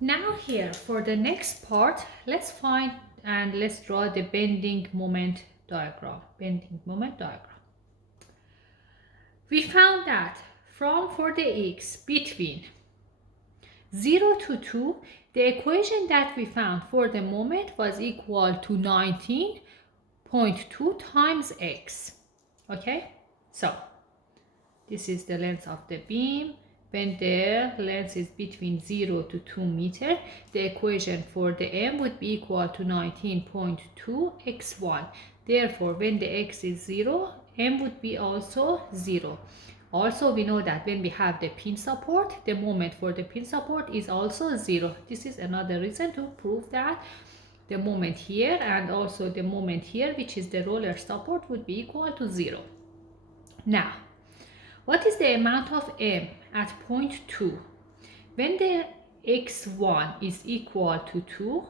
Now here for the next part, let's find and let's draw the bending moment diagram. Bending moment diagram. We found that from for the x between 0 to 2, the equation that we found for the moment was equal to 19.2 times x. Okay, so this is the length of the beam. When the length is between 0 to 2 meter, the equation for the m would be equal to 19.2 x1. Therefore, when the x is 0, m would be also 0. Also, we know that when we have the pin support, the moment for the pin support is also 0. This is another reason to prove that the moment here and also the moment here, which is the roller support, would be equal to 0. Now, what is the amount of m at point 2? When the x1 is equal to 2,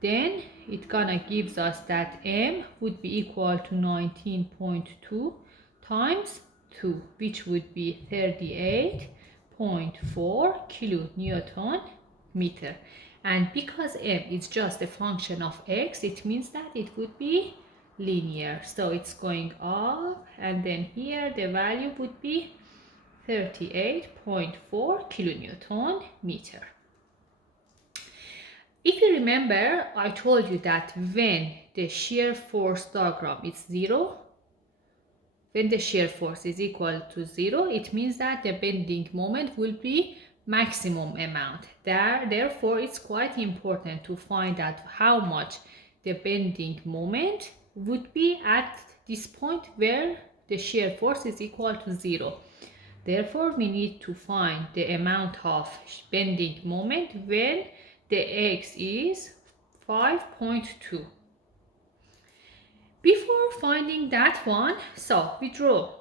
then it gonna gives us that m would be equal to 19.2 times 2, which would be 38.4 kilonewton meter. And because m is just a function of x, it means that it would be linear. So it's going up, and then here the value would be 38.4 kilonewton meter. If you remember, I told you that when the shear force diagram is 0, when the shear force is equal to 0, it means that the bending moment will be maximum amount. Therefore, it's quite important to find out how much the bending moment would be at this point where the shear force is equal to 0. Therefore, we need to find the amount of bending moment when the x is 5.2. Before finding that one, so we draw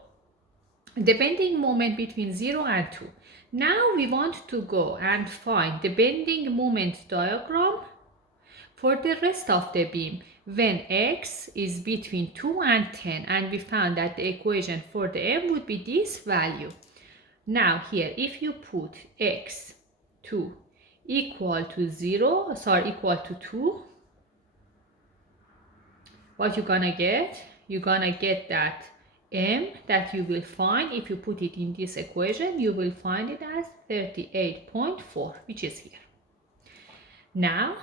the bending moment between 0 and 2. Now we want to go and find the bending moment diagram for the rest of the beam when x is between 2 and 10, and we found that the equation for the m would be this value. Now here, if you put x2 equal to 2, what you're gonna get? You're gonna get that m that you will find, if you put it in this equation, you will find it as 38.4, which is here. Now,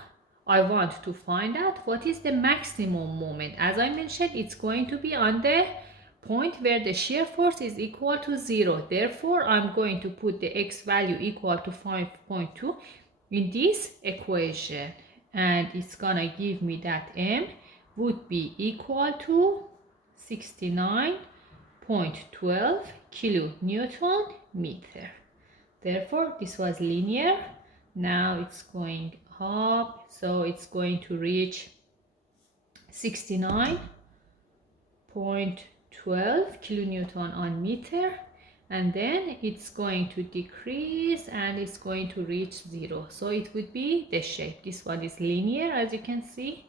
I want to find out what is the maximum moment. As I mentioned, it's going to be on the point where the shear force is equal to 0. Therefore, I'm going to put the x value equal to 5.2 in this equation. And it's gonna give me that m would be equal to 69.12 kilonewton meter. Therefore, this was linear. Now it's going up, so it's going to reach 69.12 kilonewton on meter, and then it's going to decrease and it's going to reach 0. So it would be the shape. This one is linear, as you can see.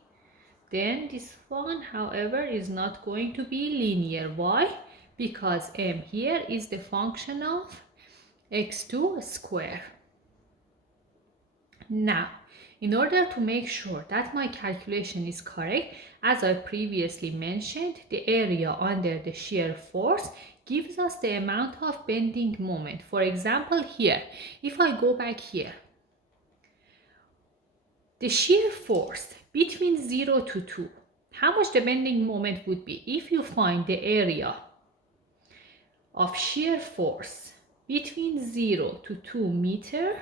Then this one, however, is not going to be linear. Why? Because m here is the function of x2 square. Now, in order to make sure that my calculation is correct, as I previously mentioned, the area under the shear force gives us the amount of bending moment. For example, here, if I go back here, the shear force between 0 to 2, how much the bending moment would be? If you find the area of shear force between 0 to 2 meter,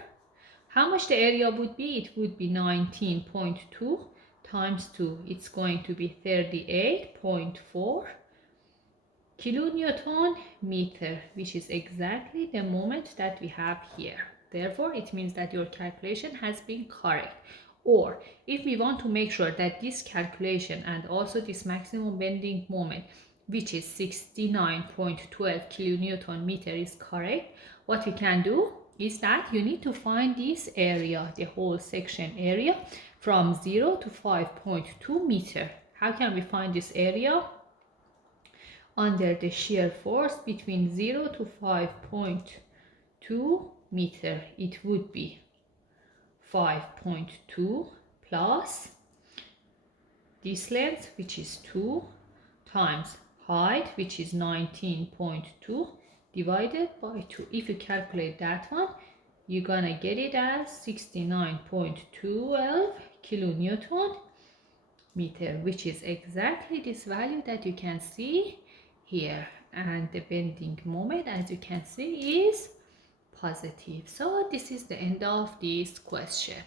how much the area would be? It would be 19.2 times 2. It's going to be 38.4 kilonewton meter, which is exactly the moment that we have here. Therefore, it means that your calculation has been correct. Or if we want to make sure that this calculation and also this maximum bending moment, which is 69.12 kilonewton meter, is correct, what we can do is that you need to find this area, the whole section area, from 0 to 5.2 meter. How can we find this area? Under the shear force between 0 to 5.2 meter, it would be 5.2 plus this length, which is 2, times height, which is 19.2, divided by 2. If you calculate that one, you're gonna get it as 69.12 kilonewton meter, which is exactly this value that you can see here. And the bending moment, as you can see, is positive. So this is the end of this question.